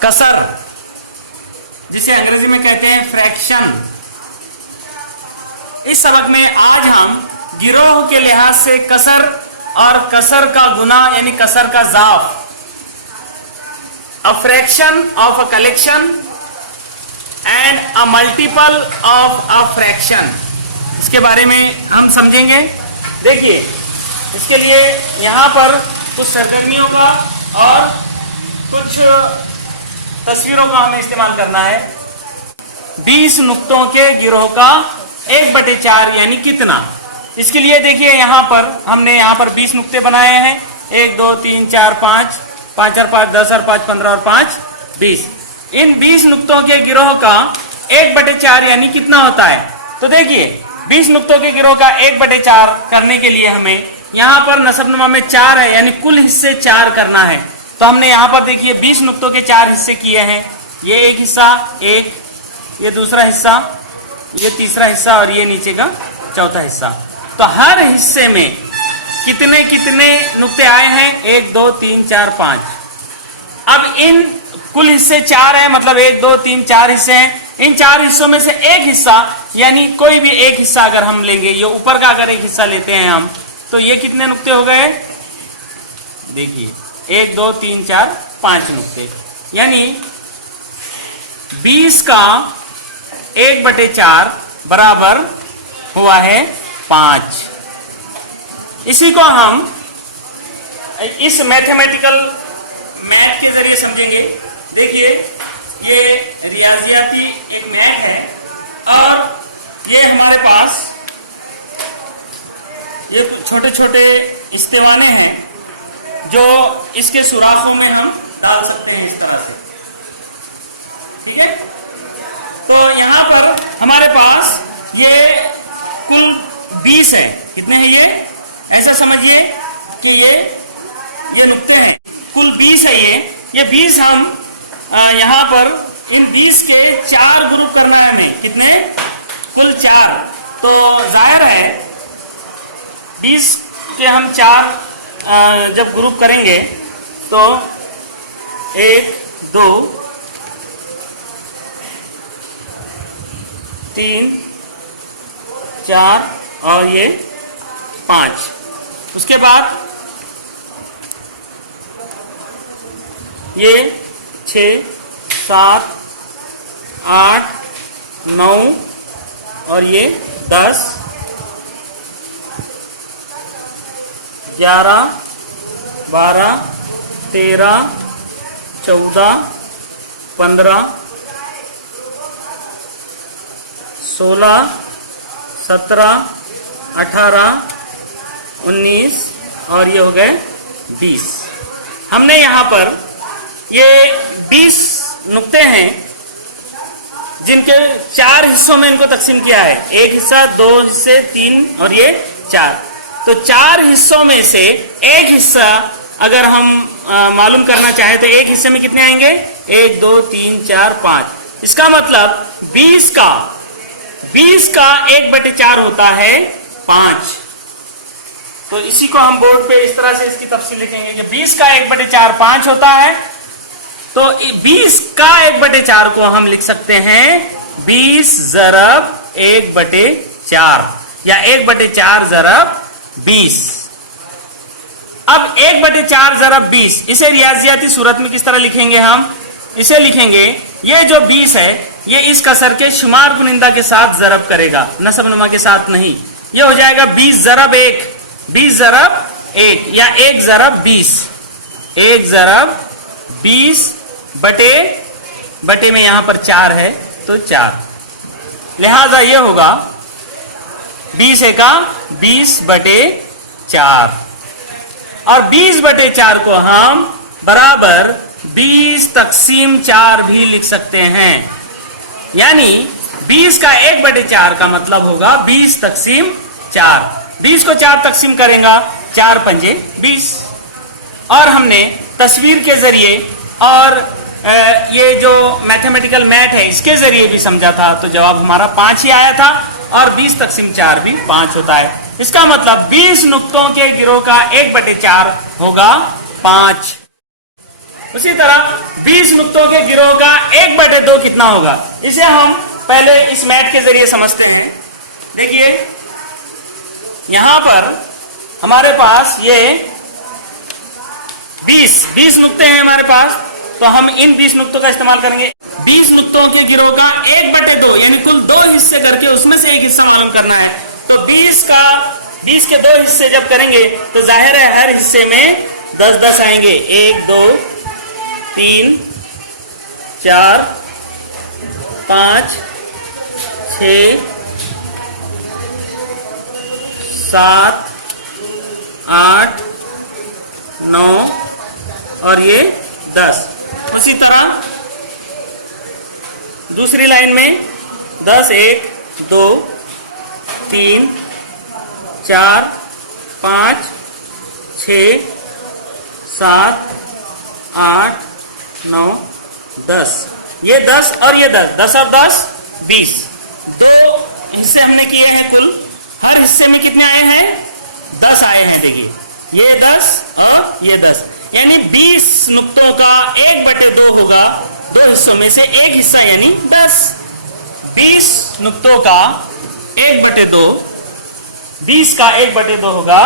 कसर, जिसे अंग्रेजी में कहते हैं फ्रैक्शन। इस सबक में आज हम गिरोह के लिहाज से कसर और कसर का गुना यानी कसर का ज़ाफ, a fraction of a collection and a multiple of a fraction, इसके बारे में हम समझेंगे। देखिए, इसके लिए यहाँ पर कुछ सरगर्मियों का और कुछ तस्वीरों का हमें इस्तेमाल करना है। 20 नुक्तों के गिरोह का 1/4 यानी कितना। इसके लिए देखिए, यहाँ पर हमने यहाँ पर 20 नुक्ते बनाए हैं। 1 2 3 4 5, 5 और 5 10 और 5 15 और 5 20। इन 20 नुक्तों के गिरोह का 1/4 यानी कितना होता है। तो देखिए, 20 नुक्तों के गिरोह का 1/4 करने के लिए हमें यहाँ पर नसबनुमा में 4 है, यानी कुल हिस्से 4 करना है। तो हमने यहाँ पर देखिए 20 नुक्तों के 4 हिस्से किए हैं। ये एक हिस्सा, एक, ये दूसरा हिस्सा, ये तीसरा हिस्सा और ये नीचे का चौथा हिस्सा। तो हर हिस्से में कितने कितने नुक्ते आए हैं? 1 2 3 4 5। अब इन कुल हिस्से 4 हैं, मतलब 1 2 3 4 हिस्से हैं। इन 4 हिस्सों में से एक हिस्सा, यानी कोई भी एक हिस्सा अगर हम लेंगे, ये ऊपर का अगर एक हिस्सा लेते हैं हम, तो ये कितने नुक्ते हो गए? देखिए, 1 2 3 4 5 नुक्ते, यानी 20 का 1/4 बराबर हुआ है 5। इसी को हम इस मैथमेटिकल मैथ के जरिए समझेंगे। देखिए, ये रियाजियाती एक मैथ है और ये हमारे पास ये छोटे छोटे इस्तेवाने हैं जो इसके सुराखों में हम डाल सकते हैं इस तरह से, ठीक है। तो यहाँ पर हमारे पास ये कुल 20 है। कितने हैं ये? ऐसा समझिए कि ये नुक्ते हैं, कुल 20 है। ये 20 हम यहाँ पर इन 20 के 4 ग्रुप करना है हमें। कितने? कुल 4। तो जाहिर है 20 के हम 4 जब ग्रुप करेंगे तो 1 2 3 4 और ये 5। उसके बाद ये 6 7 8 9 और ये 10 11 12 13 14 15 16 17 18 19 और ये हो गए 20। हमने यहाँ पर ये 20 नुक्ते हैं जिनके 4 हिस्सों में इनको तकसीम किया है। एक हिस्सा, 2 हिस्से, 3 और ये 4। तो 4 हिस्सों में से एक हिस्सा अगर हम मालूम करना चाहें तो एक हिस्से में कितने आएंगे? 1 2 3 4 5। इसका मतलब 20 का 1/4 होता है 5। तो इसी को हम बोर्ड पे इस तरह से इसकी तफसील लिखेंगे कि 20 का 1/4 5 होता है। तो 20 का 1/4 को हम लिख सकते हैं 20 ज़रब 1/4 या 1/4 ज़रब 20। अब 1/4 ज़रब 20 इसे रियाजियाती सूरत में किस तरह लिखेंगे हम? इसे लिखेंगे, ये जो 20 है ये इस कसर के शुमार गुनिंदा के साथ ज़रब करेगा, नसबनुमा के साथ नहीं। ये हो जाएगा 20 ज़रब 1, 20 ज़रब 1 या 1 ज़रब 20। 1 ज़रब 20 बटे में यहां पर 4 है तो 4, लिहाजा ये होगा 20 का 20/4 और 20/4 को हम बराबर 20 तकसीम 4 भी लिख सकते हैं। यानी 20 का 1/4 का मतलब होगा 20 तकसीम 4। 20 को 4 तकसीम करेगा, 4 पंजे 20। और हमने तस्वीर के जरिए और ये जो मैथमेटिकल मैथ है इसके जरिए भी समझा था, तो जवाब हमारा 5 ही आया था और 20 तकसीम 4 भी 5 होता है। इसका मतलब 20 नुक्तों के गिरोह का 1/4 होगा 5। उसी तरह 20 नुक्तों के गिरोह का 1/2 कितना होगा, इसे हम पहले इस मैथ के जरिए समझते हैं। देखिए यहां पर हमारे पास ये 20 नुक्ते हैं हमारे पास, तो हम इन 20 नुक्तों का इस्तेमाल करेंगे। 20 नुक्तों के गिरोह का 1/2 यानी कुल 2 हिस्से करके उसमें से एक हिस्सा मालूम करना है। तो 20 के 2 हिस्से जब करेंगे तो जाहिर है हर हिस्से में 10-10 आएंगे। 1 2 3 4 5 6 7 8 9 और ये 10। उसी तरह दूसरी लाइन में 10 1 2 3 4 5 6 7 8 9 10। ये 10 और ये 10 और 10 20। 2 हिस्से हमने किए हैं कुल, हर हिस्से में कितने आए हैं, 10 आए हैं। देखिए ये 10 और ये 10, यानी 20 नुक्तों का 1/2 होगा 2 हिस्सों में से एक हिस्सा यानी 10। 20 नुक्तों का 1/2, 20 का 1/2 होगा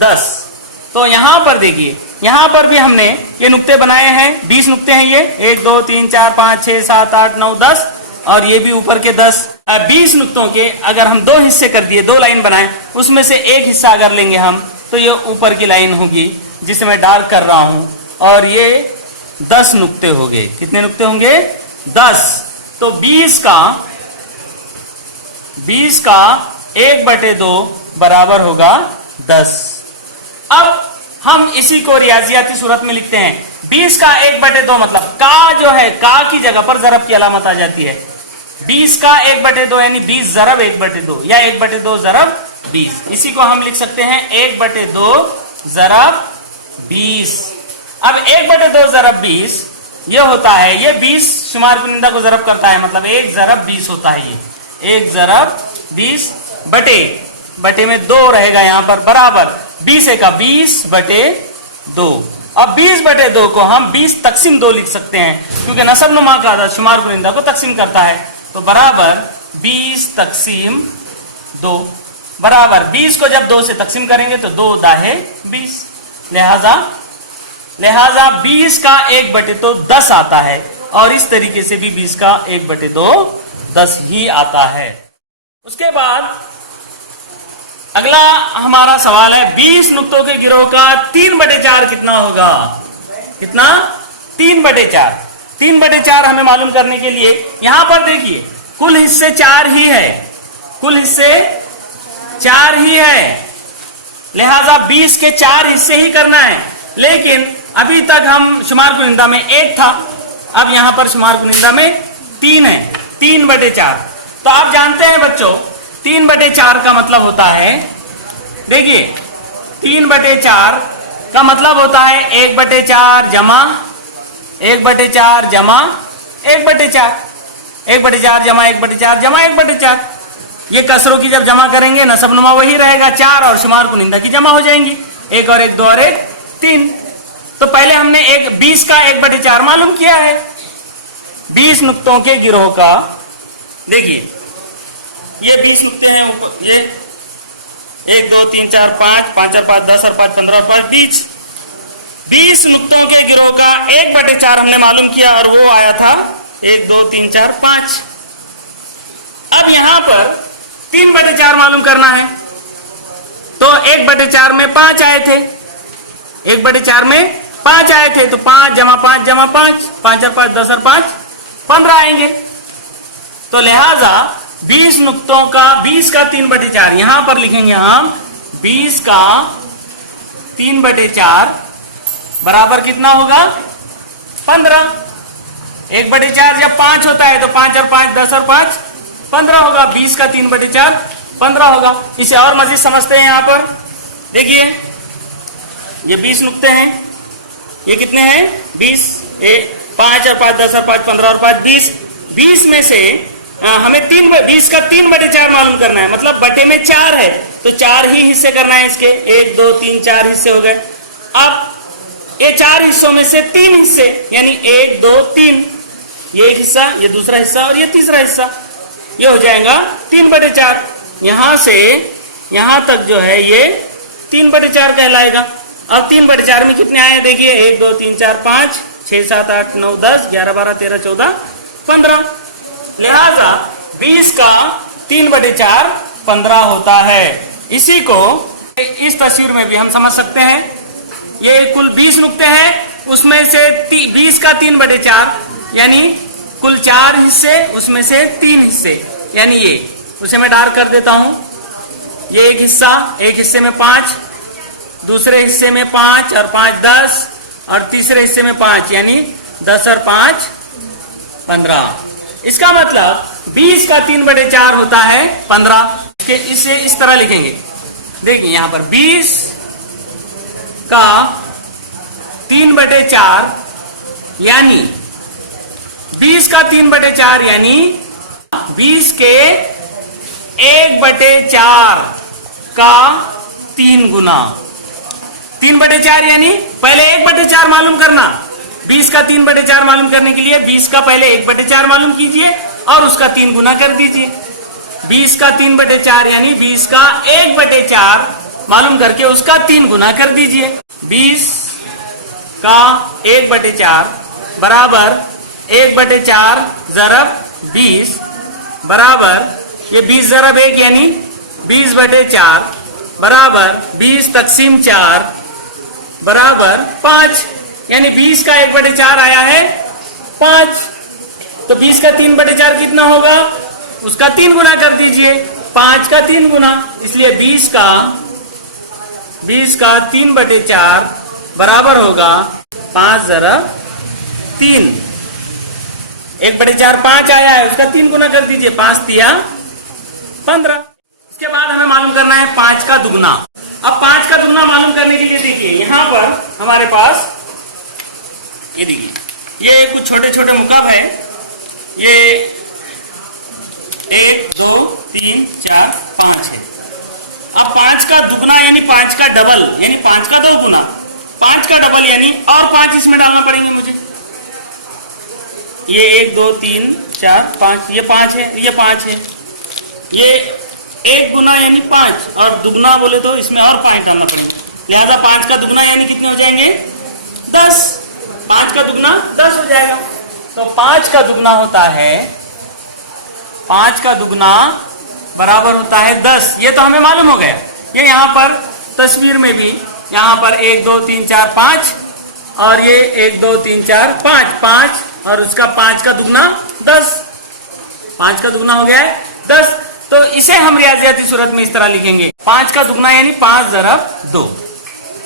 10। तो यहां पर देखिए, यहां पर भी हमने ये नुक्ते बनाए हैं। 20 नुक्ते हैं ये, 1 2 3 4 5 6 7 8 9 10 और ये भी ऊपर के 10। 20 नुक्तों के अगर हम 2 हिस्से कर दिए, 2 लाइन बनाए, उसमें से एक हिस्सा अगर लेंगे हम तो ये ऊपर की लाइन होगी जिसे मैं डार्क कर रहा हूं, और ये 10 नुक्ते हो गए। कितने नुक्ते होंगे, 10। तो 20 का 1/2 बराबर होगा 10। अब हम इसी को रियाजियाती सूरत में लिखते हैं। 20 का 1/2 मतलब का जो है, का की जगह पर ज़रब की अलामत आ जाती है। 20 का 1/2 यानी 20 ज़रब 1/2 या 1/2 ज़रब 20। इसी को हम लिख सकते हैं 1/2 ज़रब 20। अब 1/2 ज़रब 20 ये होता है, ये 20 शुमार कुनिंदा को ज़रब करता है, मतलब 1 ज़रब 20 होता है। ये 1 ज़रब 20 बटे में 2 रहेगा यहां पर, बराबर 20 का 20/2। अब 20/2 को हम 20 तकसीम 2 लिख सकते हैं, क्योंकि नसब नुमा का आदत शुमार कुनिंदा को तकसीम करता है। तो बराबर 20 तकसीम 2, बराबर 20 को जब 2 से तकसीम करेंगे तो 2 दाहे 20, लिहाजा 20 का 1/2 10 आता है, और इस तरीके से भी 20 का 1/2 10 ही आता है। उसके बाद अगला हमारा सवाल है 20 नुक्तों के गिरोह का 3/4 कितना होगा। कितना, 3/4। 3/4 हमें मालूम करने के लिए यहां पर देखिए कुल हिस्से 4 ही है, कुल हिस्से 4 ही है, लिहाजा 20 के 4 हिस्से ही करना है। लेकिन अभी तक हम शुमार कुनिंदा में 1 था, अब यहां पर शुमार कुनिंदा में 3 है, 3/4। तो आप जानते हैं बच्चों 3/4 का मतलब होता है, देखिए 3/4 का मतलब होता है 1/4 जमा 1/4 जमा 1/4, 1/4 जमा 1/4 जमा 1/4। ये कसरों की जब जमा करेंगे नसबनुमा वही रहेगा 4, और शुमार कुनिंदा की जमा हो जाएंगी 1 और 1 2 और 1 3। तो पहले हमने 20 का 1/4 मालूम किया है। 20 नुक्तों के गिरोह का, देखिए ये 20 नुक्ते हैं, ये 1 2 3 4 5 5 और 5 10 और 5 15 और 5 20। 20 नुक्तों के गिरोह का 1/4 हमने मालूम किया, और वो आया था 1 2 3 4 5। अब यहां पर 3/4 मालूम करना है, तो 1/4 में 5 आए थे, 1/4 में 5 आए थे, तो 5 जमा 5 जमा 5, 5 और 5 10 और 5 15 आएंगे। तो लिहाजा 20 नुक्तों का 20 का 3/4 यहां पर लिखेंगे हम, 20 का 3/4 बराबर कितना होगा, 15। 1/4 जब 5 होता है तो 5 और 5 10 और 5 15 होगा, 20 का 3/4 15 होगा। इसे और मजीद समझते हैं। यहां पर देखिए ये 20 नुक्ते हैं, ये कितने हैं 20, 5 और 5 10 और 5 15 और 5 20। 20 में से हमें 20 का 3/4 मालूम करना है, मतलब बटे में 4 है, तो 4 ही हिस्से करना है इसके, 1 2 3 4 हिस्से हो गए। अब ये 4 हिस्सों में से 3 हिस्से, यानी 1 2 3, ये एक हिस्सा, ये दूसरा हिस्सा और ये तीसरा हिस्सा, ये हो जाएगा 3/4। यहां से यहां तक जो है ये 3/4 कहलाएगा। अब 3/4 में कितने आए देखिए, 1 2 3 4 5 6 7 8 9 10 11 12 13 14 15। लिहाजा 20 का 3/4 15 होता है। इसी को इस तस्वीर में भी हम समझ सकते हैं। ये कुल 20 नुक्ते हैं, उसमें से 20 का 3/4 यानी कुल 4 हिस्से, उसमें से 3 हिस्से, यानी ये उसे मैं डार्क कर देता हूं। ये एक हिस्सा, एक हिस्से में 5, दूसरे हिस्से में 5 और 5 10, और तीसरे हिस्से में 5, यानी 10 और 5 15। इसका मतलब 20 का 3/4 होता है 15। इसे इस तरह लिखेंगे, देखिए यहां पर 20 का 3/4 यानी 20 का 3/4 यानी 20 के 1/4 का 3 गुना। 3/4 यानी पहले 1/4 मालूम करना। 20 का 3/4 मालूम करने के लिए 20 का पहले 1/4 मालूम कीजिए और उसका 3 गुना कर दीजिए। 20 का 3/4 यानी 20 का 1/4 मालूम करके उसका 3 गुना कर दीजिए। 20 का 1/4 बराबर 1/4 ज़रब 20 बराबर, ये 20 ज़रब 1 यानी 20/4 बराबर 20 तक़सीम 4 बराबर 5, यानी 20 का 1/4 आया है 5। तो 20 का 3/4 कितना होगा, उसका 3 गुना कर दीजिए, 5 का 3 गुना, इसलिए 20 का 3/4 बराबर होगा 5 ज़रब 3। 1/4 5 आया है, उसका 3 गुना कर दीजिए, 5 तिया 15। इसके बाद हमें मालूम करना है 5 का दुगना। अब 5 का दुगना मालूम करने के लिए देखिए यहां पर हमारे पास ये देखिए, ये कुछ छोटे छोटे मुकाब है। ये 1 2 3 4 5 है। अब 5 का दुगना यानी 5 का डबल यानी 5 का 2 गुना, 5 का डबल यानी और 5 इसमें डालना पड़ेंगे मुझे। ये 1 2 3 4 5, ये 5 है, ये 5 है। ये 1 गुना यानी 5 और दुगना बोले तो इसमें और 5 डालना पड़ेगा। लिहाजा 5 का दुगना यानी कितने हो जाएंगे 10। 5 का दुगना 10 हो जाएगा। तो 5 का दुगना होता है, 5 का दुगना बराबर होता है 10। ये तो हमें मालूम हो गया। ये यहाँ पर तस्वीर में भी यहाँ पर 1 2 3 4 5 और ये 1 2 3 4 5 5 और उसका 5 का दुगना 10। 5 का दुगना हो गया है 10। तो इसे हम रियाजियाती सूरत में इस तरह लिखेंगे, 5 का दुगना यानी 5 ज़रब 2,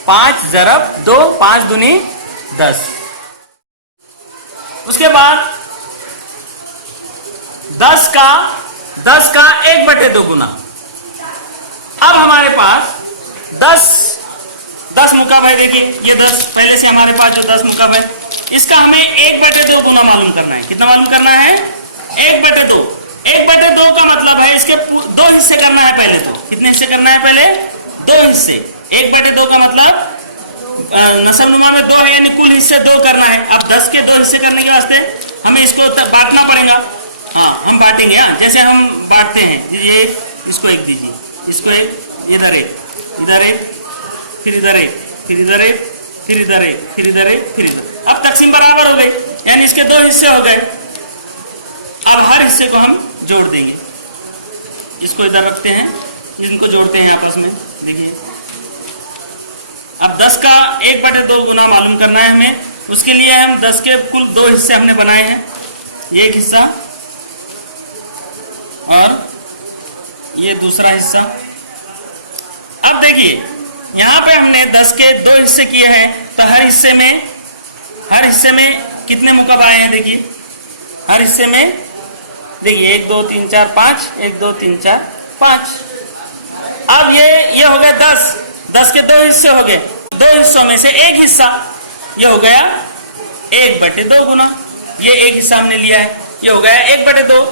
5 ज़रब 2, 5 दूनी 10। उसके बाद 10 का 1/2 गुना। अब हमारे पास 10 मुकाब है। देखिए ये 10 पहले से हमारे पास जो 10 मुकाब है, इसका हमें 1/2 गुना मालूम करना है। कितना मालूम करना है 1/2। 1/2 का मतलब है इसके 2 हिस्से करना है पहले। तो कितने हिस्से करना है पहले 2 हिस्से। 1/2 का मतलब नसबनुमा में 2 है यानी कुल हिस्से 2 करना है। अब 10 के 2 हिस्से करने के वास्ते हमें इसको बांटना पड़ेगा। हाँ हम बांटेंगे, हाँ जैसे हम बांटते हैं। ये इसको 1 दीजिए, इसको 1, इधर 1, इधर 1, फिर इधर 1, फिर इधर 1, फिर इधर 1, फिर इधर 1, फिर इधर। अब तकसीम बराबर हो गई, यानी इसके 2 हिस्से हो गए। अब हर हिस्से को हम जोड़ देंगे। इसको इधर रखते हैं, इनको जोड़ते हैं आपस में। देखिए अब 10 का 1/2 गुना मालूम करना है हमें। उसके लिए हम 10 के कुल 2 हिस्से हमने बनाए हैं, ये एक हिस्सा और ये दूसरा हिस्सा। अब देखिए यहाँ पे हमने 10 के 2 हिस्से किए हैं, तो हर हिस्से में कितने मुकाब आए हैं। देखिए हर हिस्से में देखिए 1 2 3 4 5, 1 2 3 4 5। अब ये हो गया 10 के 2 हिस्से हो गए। 2 हिस्सों में से एक हिस्सा, ये हो गया 1/2 गुना। ये एक हिस्सा हमने लिया है, ये हो गया 1/2।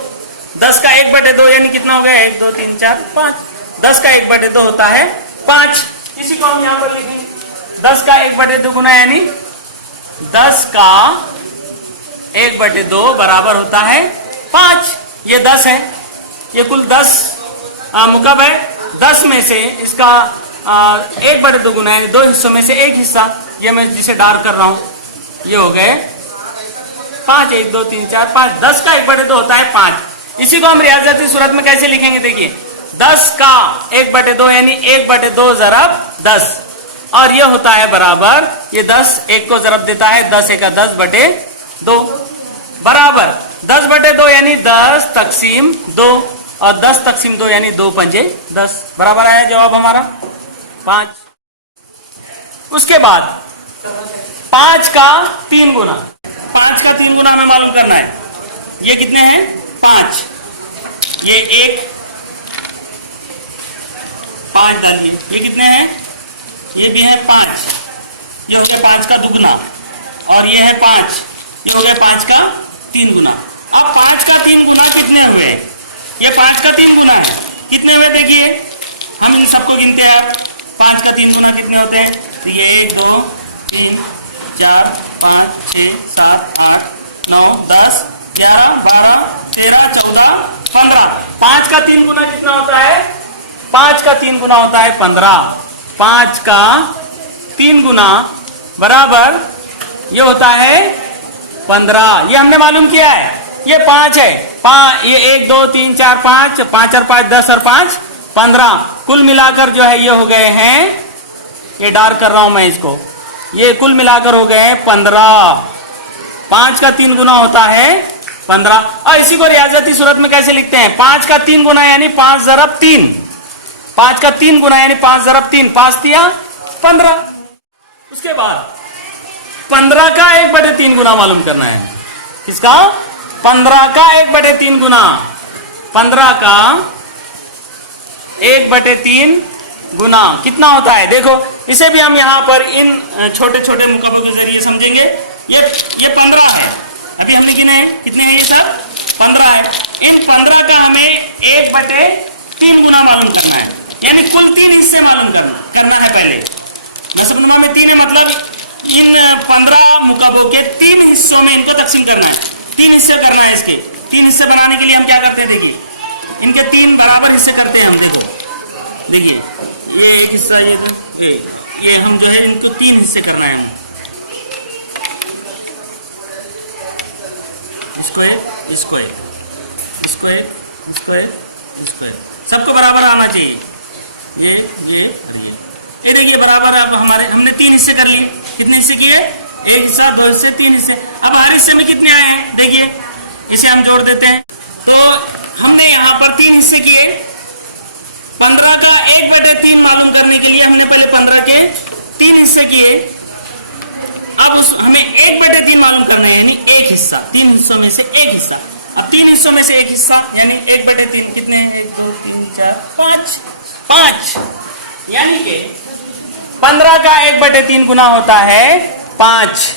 10 का 1/2 यानी कितना हो गया 1 2 3 4 5। 10 का 1/2 होता है 5। इसी को हम यहाँ पर लिखेंगे। 10 का 1/2 गुना यानी 10 का 1/2 बराबर होता है 5। ये 10 है, ये कुल 10 मुकब है। 10 में से इसका 1/2 गुना है, 2 हिस्सों में से एक हिस्सा, ये मैं जिसे डार्क कर रहा हूं, ये हो गए 5। 1 2 3 4 5। 10 का 1/2 होता है 5। इसी को हम रियाजती सूरत में कैसे लिखेंगे? देखिए 10 का 1/2 यानी 1/2 ज़रब 10, और ये होता है बराबर, ये 10 1 को ज़रब देता है, 10 1 10/2 बराबर 10/2 यानी 10 तकसीम 2, और 10 तकसीम 2 यानी 2 पंजे 10, बराबर आया जवाब हमारा 5। उसके बाद 5 का 3 गुना, 5 का 3 गुना हमें मालूम करना है। ये कितने हैं? 5। ये 1 5 डालिए, ये कितने हैं? ये भी है 5। ये हो गया 5 का दुगुना, और ये है 5, ये हो गया 5 का 3 गुना। अब 5 का 3 गुना कितने हुए? ये 5 का 3 गुना है, कितने हुए देखिए, हम इन सबको गिनते हैं। 5 का 3 गुना कितने होते हैं? तो ये 1 2 3 4 5 6 7 8 9 10 11 12 13 14 15। 5 का 3 गुना कितना होता है? 5 का 3 गुना होता है 15। 5 का 3 गुना बराबर ये होता है 15। ये हमने मालूम किया है। ये 5 है, ये 1 2 3 4 5, 5 और 5 10 और 5 15, कुल मिलाकर जो है ये हो गए हैं, ये डार्क कर रहा हूं मैं इसको, ये कुल मिलाकर हो गए 15। 5 का 3 गुना होता है 15। और इसी को रियाजती सूरत में कैसे लिखते हैं? 5 का 3 गुना यानी 5 ज़रब 3। 5 का 3 गुना यानी 5 ज़रब 3, 5 दिया 15। उसके बाद 15 का 1/3 गुना मालूम करना है। किसका? 15 का 1/3 गुना। 15 का 1/3 गुना कितना होता है? देखो इसे भी हम यहाँ पर इन छोटे छोटे मुकाबलों के जरिए समझेंगे। ये 15 है, अभी हमने गिने हैं, कितने हैं ये सब? 15 है। इन 15 का हमें 1/3 गुना मालूम करना है, यानी कुल 3 हिस्से मालूम करना है। पहले नसबनुमा में 3 है, मतलब इन 15 मुकाबों के 3 हिस्सों में इनको तकसीम करना है, 3 हिस्से करना है। इसके 3 हिस्से बनाने के लिए हम क्या करते हैं? देखिए इनके 3 बराबर हिस्से करते हैं हम। देखिए ये एक हिस्सा, ये हम जो है इनको 3 हिस्से करना है। हम इसको सबको बराबर आना चाहिए। ये देखिए बराबर। अब हमने 3 हिस्से कर लिए। कितने हिस्से किए? 1 हिस्सा, 2 हिस्से, 3 हिस्से। अब हर हिस्से में कितने आए हैं? देखिए इसे हम जोड़ देते हैं। तो हमने यहाँ पर 3 हिस्से किए। 15 का 1/3 मालूम करने के लिए हमने पहले 15 के 3 हिस्से किए। अब हमें 1/3 मालूम करना है, यानी एक हिस्सा, 3 हिस्सों में से एक हिस्सा। अब 3 हिस्सों में से एक हिस्सा यानी 1/3 कितने हैं? 1 2 3 4 5, यानी कि 15 का 1/3 गुना होता है 5।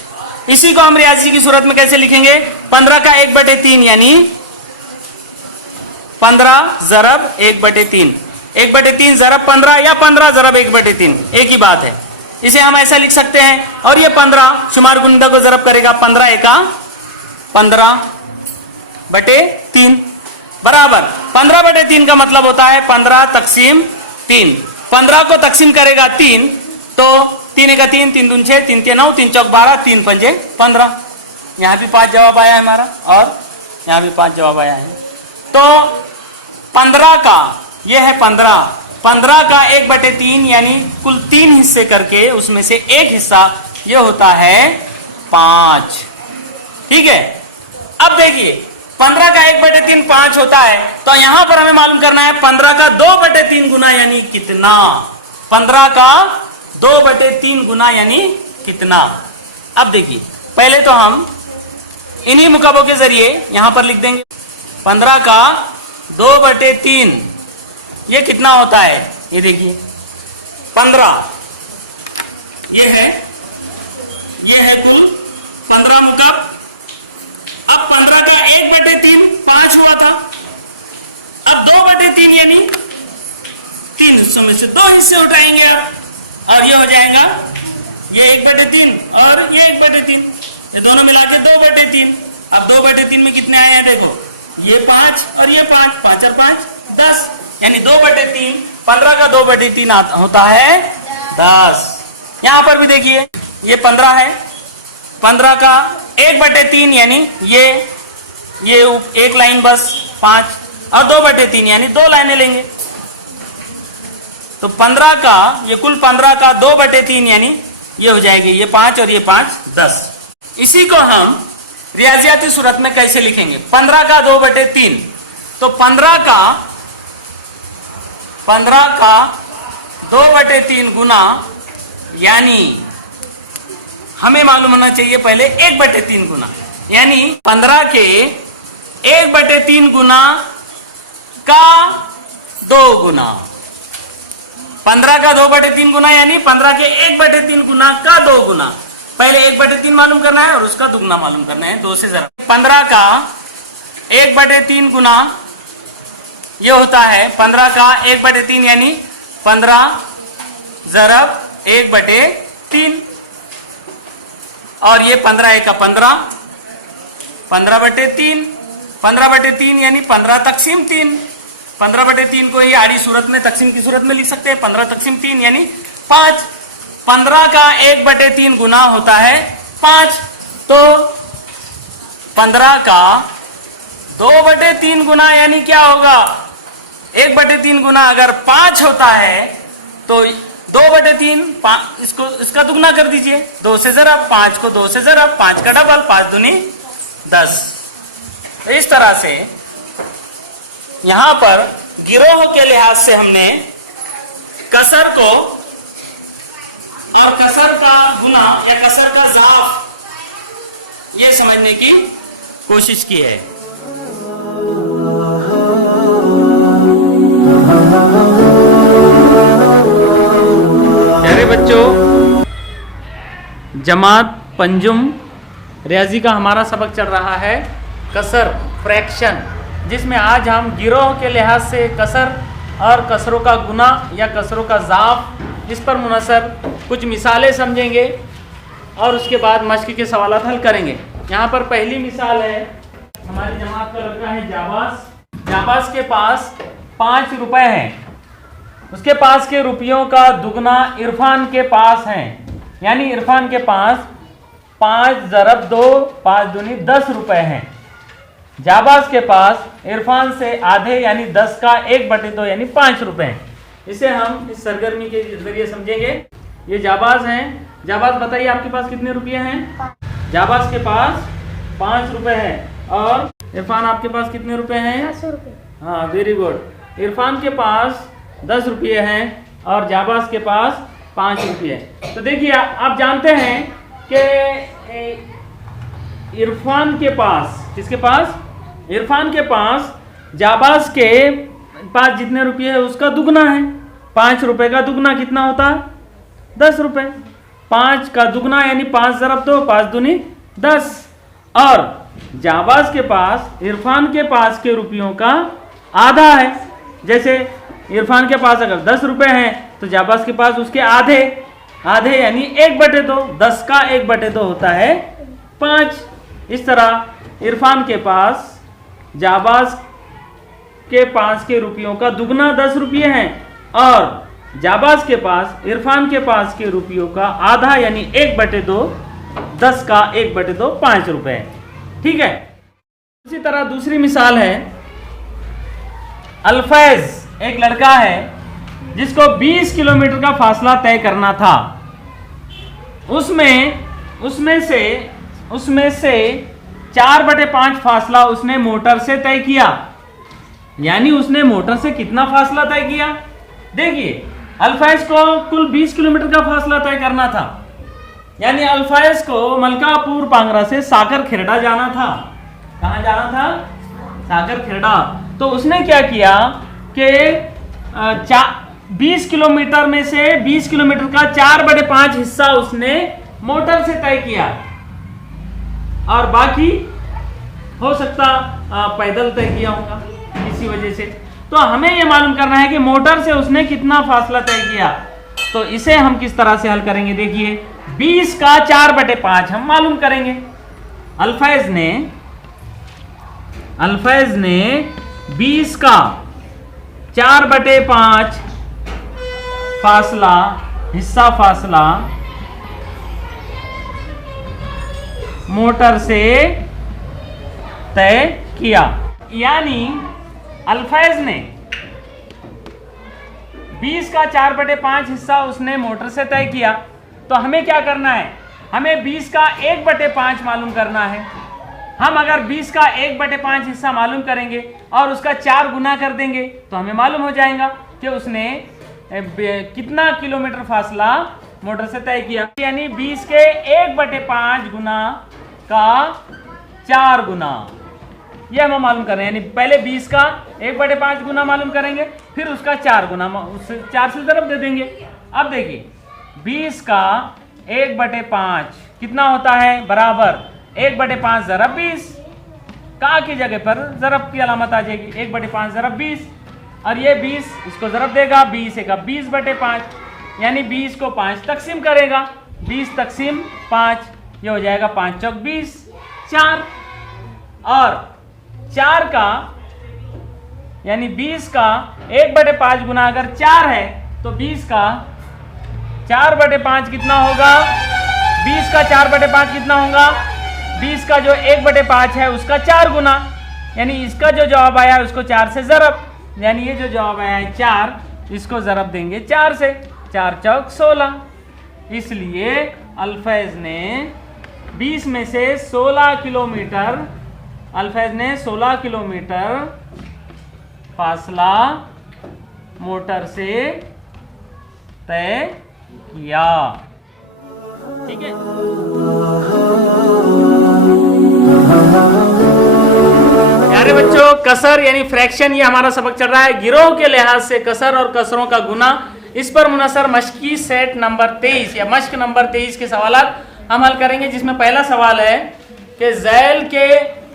इसी को हम रियाजी की सूरत में कैसे लिखेंगे? 15 का 1/3 यानी 15 ज़रब 1/3, 1/3 ज़रब 15 या 15 ज़रब 1/3, एक ही बात है। इसे हम ऐसा लिख सकते हैं। और ये 15 शुमार गुनिंदा को ज़रब करेगा, 15 एका 15/3 बराबर 15/3 का मतलब होता है 15 तकसीम 3। 15 को तकसीम करेगा 3, तो 3 एका 3, 3 दूनी 6, 3 3 9, 3 चौक 12, 3 पंजे 15। यहाँ भी 5 जवाब आया है हमारा, और यहाँ भी 5 जवाब आया है। तो 15 का ये है 15 का 1/3 यानी कुल 3 हिस्से करके उसमें से एक हिस्सा ये होता है 5। ठीक है। अब देखिए 15 का 1/3 5 होता है, तो यहां पर हमें मालूम करना है 15 का 2/3 गुना यानी कितना। 15 का 2/3 गुना यानी कितना। अब देखिए पहले तो हम इन्हीं मुकाबलों के जरिए यहां पर लिख देंगे। 15 का 2/3 ये कितना होता है? ये देखिए 15, ये है कुल 15 मुकाब। अब 15 का 1/3 5 हुआ था। अब 2/3 यानी 3 हिस्सों में से 2 हिस्से उठाएंगे आप, और ये हो जाएगा ये 1/3 और ये 1/3, ये दोनों मिला के 2/3। अब 2/3 में कितने आए हैं देखो, ये 5 और ये 5, 5 और 5 10, यानी 2/3, 15 का 2/3 होता है 10। यहाँ पर भी देखिए ये 15 है, 15 का 1/3 यानी ये एक लाइन बस 5 और 2/3 यानी 2 लाइनें लेंगे। तो 15 का ये कुल 15 का 2/3 यानी ये हो जाएगी ये 5 और ये 5 10। इसी को हम रियाजियाती सूरत में कैसे लिखेंगे? 15 का 2/3, तो 15 का 2/3 गुना, यानी हमें मालूम होना चाहिए पहले 1/3 गुना, यानी 15 के 1/3 गुना का 2 गुना। 15 का 2/3 गुना यानी 15 के 1/3 गुना का 2 गुना। पहले 1/3 मालूम करना है और उसका दुगना मालूम करना है, 2 से जरा। 15 का 1/3 गुना ये होता है 15 का 1/3 यानी 15 ज़रब 1/3, और ये 15 1 का 15, 15/3, 15/3 यानी 15 तक़सीम 3। 15/3 को ही आड़ी सूरत में तक़सीम की सूरत में लिख सकते हैं, 15 तक़सीम 3 यानी 5। 15 का 1/3 गुना होता है 5, तो 15 का 2/3 गुना यानी क्या होगा? 1/3 गुना अगर 5 होता है तो 2/3, इसका दुगना कर दीजिए, 2 से ज़रब, 5 को 2 से ज़रब, 5 का डबल, 5 दूनी 10। इस तरह से यहां पर गिरोह के लिहाज से हमने कसर को और कसर का गुना या कसर का ज़ाफ ये समझने की कोशिश की है। प्यारे बच्चों, जमात पंजुम रियाजी का हमारा सबक चल रहा है कसर फ्रैक्शन, जिसमें आज हम गिरोह के लिहाज से कसर और कसरों का गुना या कसरों का ज़ाफ इस पर मुनसर कुछ मिसालें समझेंगे और उसके बाद मश्क के सवालात हल करेंगे। यहाँ पर पहली मिसाल है, हमारी जमात का लड़का है जाबाज। जाबाज के पास 5 रुपए हैं, उसके पास के रुपयों का दुगना इरफान के पास है, यानी इरफान के पास 5 ज़रब 2, 5 दूनी 10 रुपए हैं। जाबाज के पास इरफान से आधे यानी 10 का 1/2 यानी 5 रुपए हैं। इसे हम इस सरगर्मी के जरिए समझेंगे। ये जाबाज हैं। जाबाज बताइए आपके पास कितने रुपये हैं? जाबाज के पास 5 रुपए हैं। और इरफान आपके पास कितने रुपए हैं? 10 रुपये। हाँ, वेरी गुड। इरफान के पास 10 रुपये हैं और जाबाज के पास 5 रुपये। तो देखिए आप जानते हैं कि इरफान के पास, किसके पास? इरफान के पास जाबाज के पास जितने रुपये है उसका दुगना है। 5 रुपए का दुगना कितना होता है? 10 रुपए। 5 का दुगना यानी 5 ज़रब 2, 5 दूनी 10। और जाबाज के पास इरफान के पास के रुपयों का आधा है। जैसे इरफान के पास अगर 10 रुपए हैं तो जाबाज के पास उसके आधे यानी 1/2। 10 का 1/2 होता है 5। इस तरह इरफान के पास जाबाज के पास के रुपयों का दुगना 10 रुपये हैं और जाबाज के पास इरफान के पास के रुपयों का आधा यानी 1/2, 10 का 1/2 5 रुपए। ठीक है। इसी तरह दूसरी मिसाल है, अल्फैज एक लड़का है जिसको 20 किलोमीटर का फासला तय करना था। उसमें से 4/5 फासला उसने मोटर से तय किया। यानी उसने मोटर से कितना फासला तय किया? देखिए अल्फैज को कुल 20 किलोमीटर का फासला तय करना था, यानी अल्फैज को मलकापुर पांगरा से साकर खेरड़ा जाना था। कहाँ जाना था? साकर खेरड़ा। तो उसने क्या किया कि 20 किलोमीटर में से 20 किलोमीटर का 4/5 हिस्सा उसने मोटर से तय किया और बाकी हो सकता पैदल तय किया होगा इसी वजह से। तो हमें यह मालूम करना है कि मोटर से उसने कितना फासला तय किया। तो इसे हम किस तरह से हल करेंगे? देखिए 20 का 4/5 हम मालूम करेंगे। अल्फाज ने 20 का 4/5 फासला मोटर से तय किया। यानी अल्फाज ने 20 का 4/5 हिस्सा उसने मोटर से तय किया। तो हमें क्या करना है, हमें 20 का 1/5 मालूम करना है। हम अगर 20 का 1/5 हिस्सा मालूम करेंगे और उसका 4 गुना कर देंगे तो हमें मालूम हो जाएगा कि उसने कितना किलोमीटर फासला मोटर से तय किया। यानी 20 के 1/5 गुना का 4 गुना, ये हम मालूम कर रहे हैं। यानी पहले 20 का 1/5 गुना मालूम करेंगे, फिर उसका 4 गुना, उससे 4 से ज़रब दे देंगे। अब देखिए 20 का 1/5 कितना होता है, बराबर 1/5 ज़रब 20। का की जगह पर ज़रब की अलामत आ जाएगी, 1/5 ज़रब 20, और ये 20 इसको ज़रब देगा, 20 का 20/5, यानी 20 को 5 तकसीम करेगा, 20 तकसीम 5, ये हो जाएगा 5 चौक 20, 4। और 4 का यानी 20 का 1/5 गुना अगर 4 है तो 20 का 4/5 कितना होगा, 20 का 4/5 कितना होगा, 20 का जो 1/5 है उसका 4 गुना, यानी इसका जो जवाब आया है उसको 4 से ज़रब, यानी ये जो जवाब आया है 4, इसको ज़रब देंगे 4 से, 4 चौक 16। इसलिए अल्फाज ने 20 में से 16 किलोमीटर, अल्फाज ने 16 किलोमीटर फासला मोटर से तय किया। ठीक है, प्यारे बच्चों, कसर यानी फ्रैक्शन, ये हमारा सबक चल रहा है। गिरोह के लिहाज से कसर और कसरों का गुना, इस पर मुनसर मश्की सेट नंबर 23 या मश्क नंबर 23 के सवाल हम हल करेंगे, जिसमें पहला सवाल है कि ज़ैल के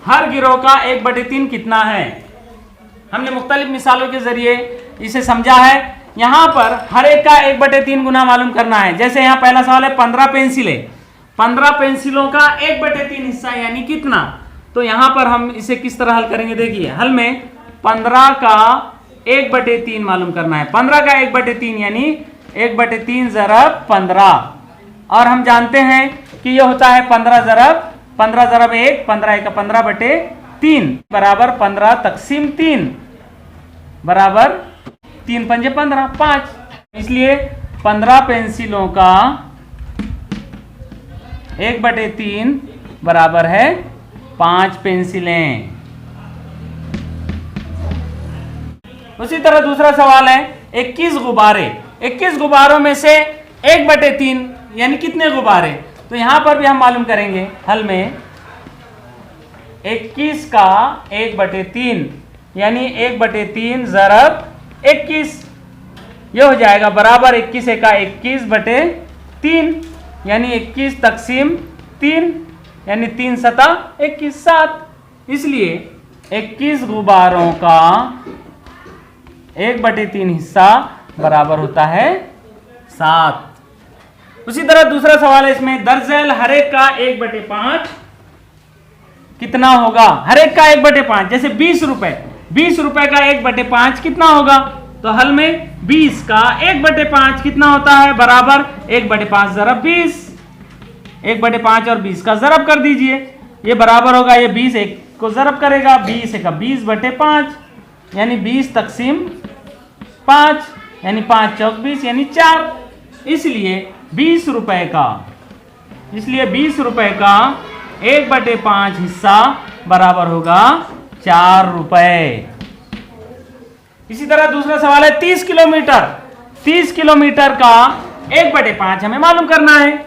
हर गिरोह का 1/3 कितना है। हमने मुख्तलिफ मिसालों के जरिए इसे समझा है। यहाँ पर हर एक का 1/3 गुना मालूम करना है। जैसे यहाँ पहला सवाल है 15 पेंसिलें, 15 पेंसिलों का 1/3 हिस्सा यानी कितना। तो यहाँ पर हम इसे किस तरह हल करेंगे, देखिए हल में 15 का 1/3 मालूम करना है। 15 का 1/3 यानी 1/3 ज़रब 15, और हम जानते हैं कि यह होता है 15 ज़रब 1, 15 का 15/3 बराबर 15 तकसीम 3 बराबर 3 पंजे 15, 5। इसलिए 15 पेंसिलों का 1/3 बराबर है 5 पेंसिलें। उसी तरह दूसरा सवाल है 21 गुब्बारे, 21 गुब्बारों में से 1/3 यानी कितने गुब्बारे। तो यहां पर भी हम मालूम करेंगे हल में 21 का 1/3 यानी 1/3 ज़रब 21, यह हो जाएगा बराबर 21 का 21/3 यानी 21 तकसीम 3 यानी 3 सता 21, 7। इसलिए 21 गुब्बारों का 1/3 हिस्सा बराबर होता है 7। उसी तरह दूसरा सवाल है इसमें, दरअसल हर एक का 1/5 कितना होगा। हर एक का 1/5, जैसे 20 रुपए, 20 रुपए का 1/5 कितना होगा। तो हल में 20 का 1/5 कितना होता है, बराबर 1/5 ज़रब 20, 1/5 और 20 का ज़रब कर दीजिए, ये बराबर होगा, ये 20 1 को ज़रब करेगा, 20 का 20/5 यानी 20 तकसीम 5 यानी 5 चौक 20 यानी 4। इसलिए 20 रुपए का 1/5 हिस्सा बराबर होगा 4 रुपए। इसी तरह दूसरा सवाल है 30 किलोमीटर, 30 किलोमीटर का 1/5 हमें मालूम करना है।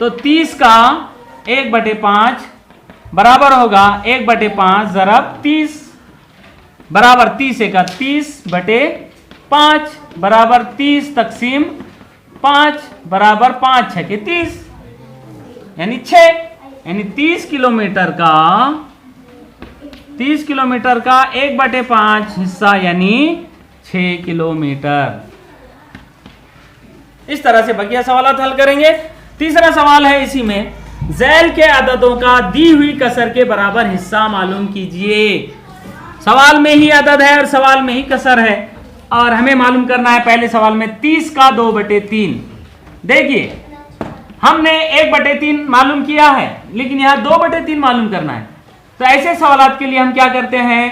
तो 30 का 1/5 बराबर होगा 1/5 ज़रब 30 बराबर 30 का 30/5 बराबर 30 तकसीम 5 बराबर 5 6 के 30 यानी 6, यानी 30 किलोमीटर का 1/5 हिस्सा यानी 6 किलोमीटर। इस तरह से बकिया सवाल हल करेंगे। तीसरा सवाल है इसी में, झैल के अददों का दी हुई कसर के बराबर हिस्सा मालूम कीजिए। सवाल में ही अदद है और सवाल में ही कसर है और हमें मालूम करना है पहले सवाल में 30 का 2/3। देखिए हमने 1/3 मालूम किया है लेकिन यहाँ 2/3 मालूम करना है। तो ऐसे सवालात के लिए हम क्या करते हैं,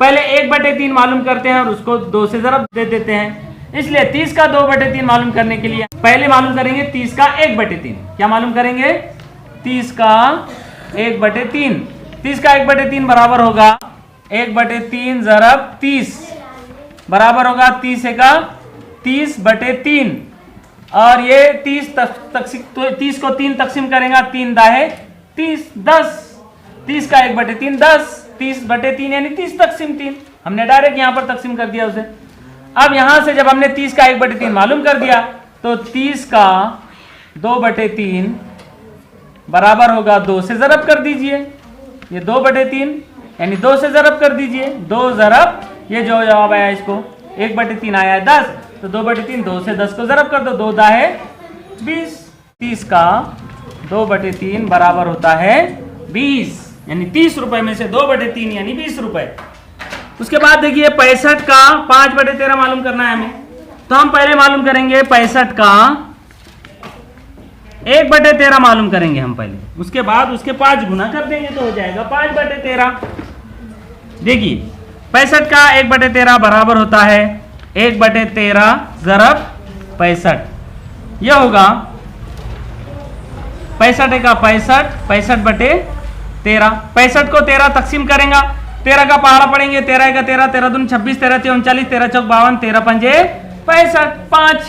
पहले 1/3 मालूम करते हैं और उसको 2 से ज़रब दे देते हैं। इसलिए 30 का 2/3 मालूम करने के लिए पहले मालूम करेंगे 30 का 1/3। क्या मालूम करेंगे, 30 का 1/3। 30 का 1/3 बराबर होगा 1/3 ज़रब 30 बराबर होगा 30 का 30/3 और ये 30 को 3 तकसीम करेगा, 3 दाहे 30, 10। 30 का 1/3 10, 30/3 यानी 30 तकसीम 3। हमने डायरेक्ट यहां पर तकसीम कर दिया उसे। अब यहां से जब हमने 30 का 1/3 मालूम कर दिया तो 30 का 2/3 बराबर होगा 2 से ज़रब कर दीजिए। ये 2/3 यानी 2 से ज़रब कर दीजिए, 2 ज़रब ये जो जवाब आया इसको 1/3 आया है 10, तो 2/3 2 से 10 को ज़रब कर दो, 2 दाहे 20। 30 का 2/3 बराबर होता है 20 यानी 30 रुपए में से 2/3 यानी 20 रुपए। उसके बाद देखिए 65 का 5/13 मालूम करना है हमें। तो हम पहले मालूम करेंगे 65 का 1/13 मालूम करेंगे हम पहले, उसके बाद उसके 5 गुना कर देंगे तो हो जाएगा 5/13। देखिए 65 का 1/13 बराबर होता है 1/13 ज़रब 65। यह होगा 65 का 65, 65/13। 65 को 13 तकसीम करेंगे, 13 का पहाड़ा पड़ेंगे, 13 का 13, 13 दूनी 26, 13 3 39, 13 चौक 52, 13 पंजे 65, 5।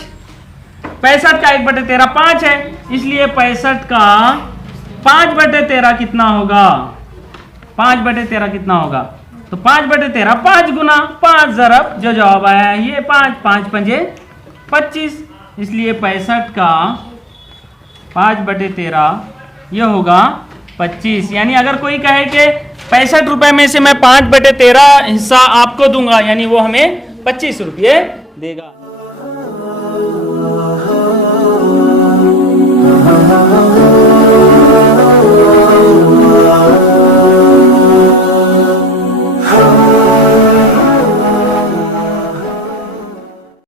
65 का 1/13 5 है, इसलिए 65 का 5/13 कितना होगा, 5/13 कितना होगा, तो 5/13 5 गुना 5 ज़रब जो जवाब आया है ये 5, 5 पंजे 25, इसलिए 65 का 5/13 ये होगा 25। यानी अगर कोई कहे कि 65 रुपए में से मैं 5/13 हिस्सा आपको दूंगा यानी वो हमें 25 रुपये देगा।